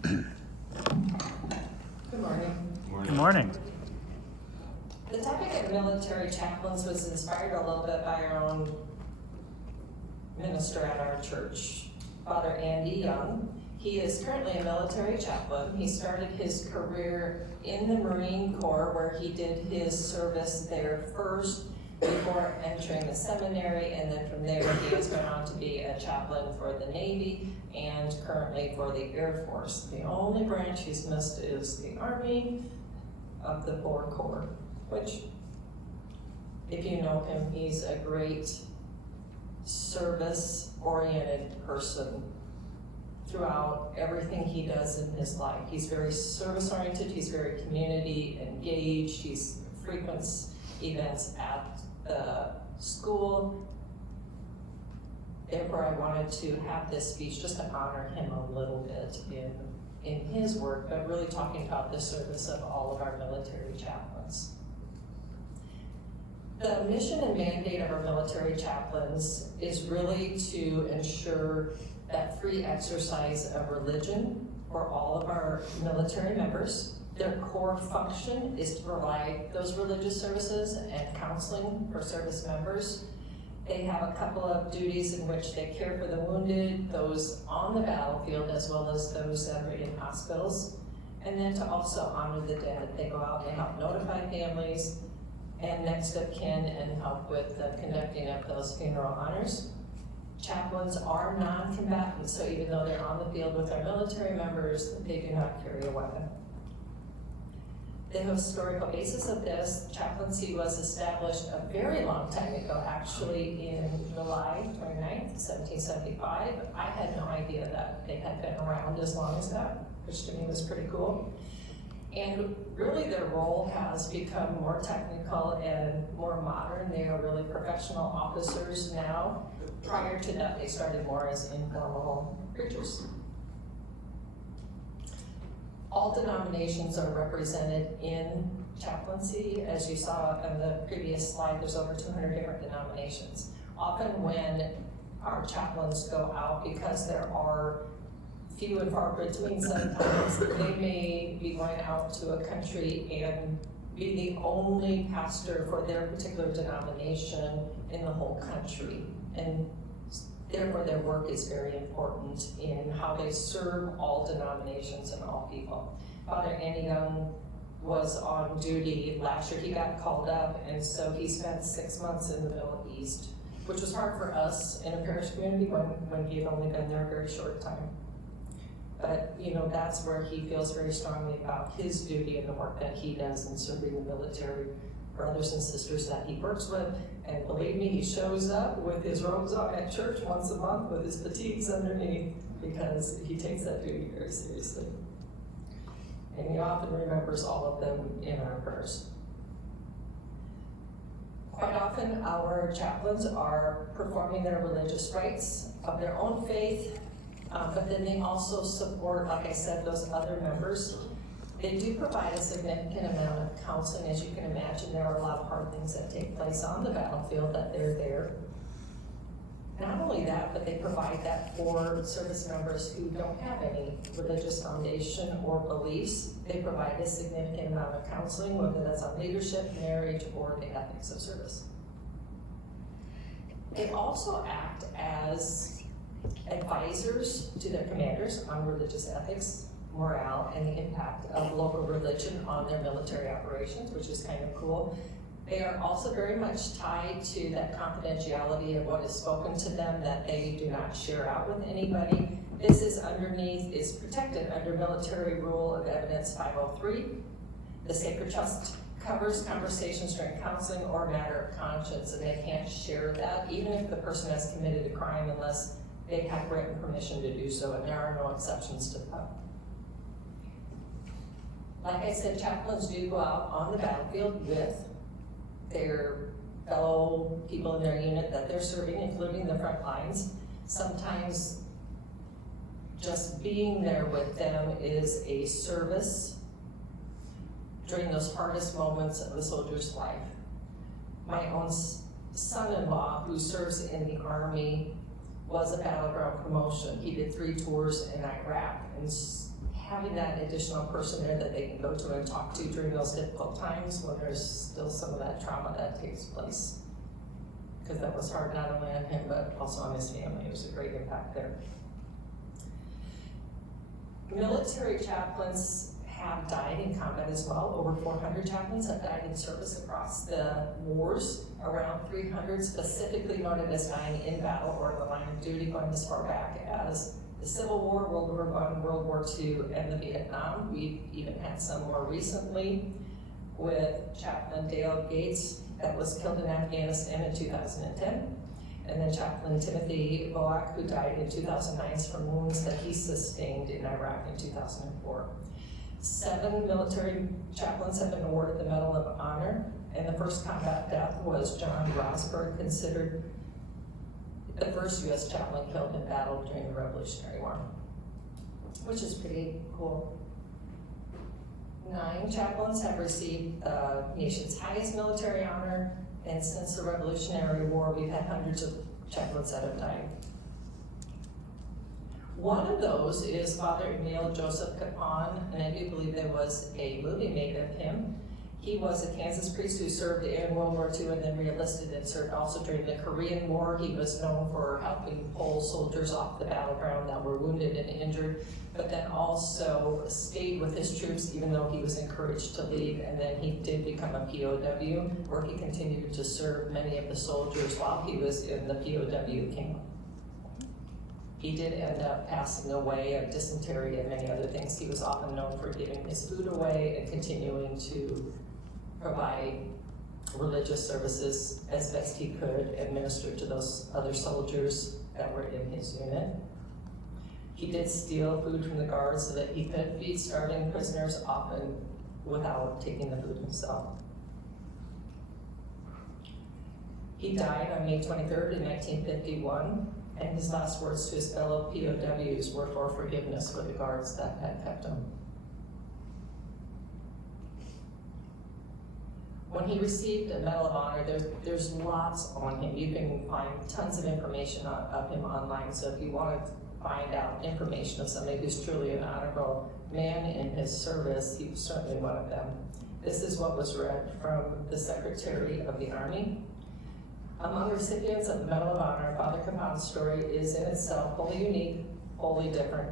Good morning. Good morning. The topic of military chaplains was inspired a little bit by our own minister at our church, Father Andy Young. He is currently a military chaplain. He started his career in the Marine Corps, where he did his service there first before entering the seminary, and then from there he has gone on to be a chaplain for the Navy and currently for the Air Force. The only branch he's missed is the Army of the Four Corps, which, if you know him, he's a great service-oriented person throughout everything he does in his life. He's very service-oriented, he's very community engaged, he frequents events at the school. Therefore, I wanted to have this speech just to honor him a little bit in his work, but really talking about the service of all of our military chaplains. The mission and mandate of our military chaplains is really to ensure that free exercise of religion for all of our military members. Their core function is to provide those religious services and counseling for service members. They have a couple of duties in which they care for the wounded, those on the battlefield, as well as those that are in hospitals. And then to also honor the dead. They go out and help notify families and next of kin and help with the conducting of those funeral honors. Chaplains are non-combatants, so even though they're on the field with our military members, they do not carry a weapon. The historical basis of this, chaplaincy was established a very long time ago, actually in July 29th, 1775. I had no idea that they had been around as long as that, which to me was pretty cool. And really their role has become more technical and more modern. They are really professional officers now. Prior to that, they started more as informal preachers. All denominations are represented in chaplaincy. As you saw on the previous slide, there's over 200 different denominations. Often when our chaplains go out, because there are few and far between sometimes, they may be going out to a country and be the only pastor for their particular denomination in the whole country. And therefore their work is very important in how they serve all denominations and all people. Father Andy Young was on duty last year. He got called up, and so he spent 6 months in the Middle East, which was hard for us in a parish community when he had only been there a very short time. But that's where he feels very strongly about his duty and the work that he does in serving the military brothers and sisters that he works with. And believe me, he shows up with his robes on at church once a month with his fatigues underneath, because he takes that duty very seriously. And he often remembers all of them in our prayers. Quite often our chaplains are performing their religious rites of their own faith, but then they also support, like I said, those other members. They do provide a significant amount of counseling. As you can imagine, there are a lot of hard things that take place on the battlefield that they're there. Not only that, but they provide that for service members who don't have any religious foundation or beliefs. They provide a significant amount of counseling, whether that's on leadership, marriage, or the ethics of service. They also act as advisors to their commanders on religious ethics, morale, and the impact of local religion on their military operations, which is kind of cool. They are also very much tied to that confidentiality of what is spoken to them that they do not share out with anybody. This is protected under Military Rule of Evidence 503. The sacred trust covers conversations during counseling or matter of conscience, and they can't share that, even if the person has committed a crime, unless they have written permission to do so, and there are no exceptions to that. Like I said, chaplains do go out on the battlefield with their fellow people in their unit that they're serving, including the front lines. Sometimes just being there with them is a service during those hardest moments of the soldier's life. My own son-in-law, who serves in the Army, was a battleground promotion. He did 3 tours in Iraq and having that additional person there that they can go to and talk to during those difficult times when there's still some of that trauma that takes place. Because that was hard not only on him, but also on his family. It was a great impact there. Military chaplains have died in combat as well. Over 400 chaplains have died in service across the wars. Around 300 specifically noted as dying in battle or in the line of duty, going as far back as the Civil War, World War I, World War II, and the Vietnam. We've even had some more recently with Chaplain Dale Gates that was killed in Afghanistan in 2010. And then Chaplain Timothy Boak, who died in 2009 from wounds that he sustained in Iraq in 2004. 7 military chaplains have been awarded the Medal of Honor, and the first combat death was John Rosberg, considered the first U.S. chaplain killed in battle during the Revolutionary War, which is pretty cool. 9 chaplains have received the nation's highest military honor, and since the Revolutionary War, we've had hundreds of chaplains that have died. One of those is Father Emil Joseph Capon, and I do believe there was a movie made of him. He was a Kansas priest who served in World War II and then re-enlisted and served also during the Korean War. He was known for helping pull soldiers off the battleground that were wounded and injured, but then also stayed with his troops even though he was encouraged to leave, and then he did become a POW, where he continued to serve many of the soldiers while he was in the POW camp. He did end up passing away of dysentery and many other things. He was often known for giving his food away and continuing to provide religious services as best he could, administer to those other soldiers that were in his unit. He did steal food from the guards so that he could feed starving prisoners, often without taking the food himself. He died on May 23rd in 1951, and his last words to his fellow POWs were for forgiveness for the guards that had kept him. When he received a Medal of Honor, there's lots on him. You can find tons of information of him online, so if you want to find out information of somebody who's truly an honorable man in his service, he was certainly one of them. This is what was read from the Secretary of the Army. Among recipients of the Medal of Honor, Father Capon's story is in itself wholly unique, wholly different.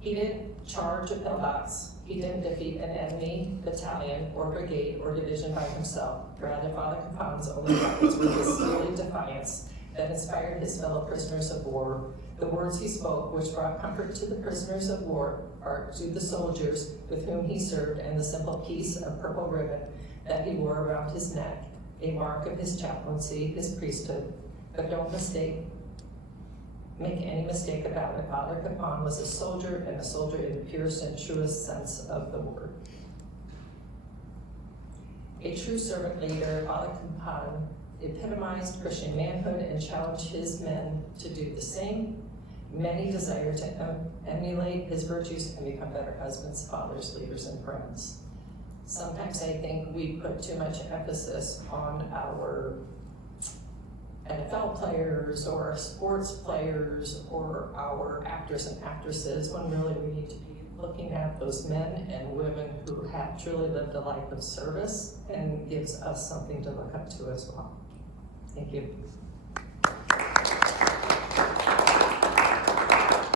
He didn't charge a pillbox. He didn't defeat an enemy battalion or brigade or division by himself. Rather, Father Capon's only weapons were his steely defiance that inspired his fellow prisoners of war. The words he spoke, which brought comfort to the prisoners of war, or to the soldiers with whom he served, and the simple piece of purple ribbon that he wore around his neck, a mark of his chaplaincy, his priesthood. But don't make any mistake about it. Father Capon was a soldier, and a soldier in the purest and truest sense of the word. A true servant leader, Father Capon epitomized Christian manhood and challenged his men to do the same. Many desire to emulate his virtues and become better husbands, fathers, leaders, and friends. Sometimes I think we put too much emphasis on our NFL players or our sports players or our actors and actresses, when really we need to be looking at those men and women who have truly lived a life of service and gives us something to look up to as well. Thank you.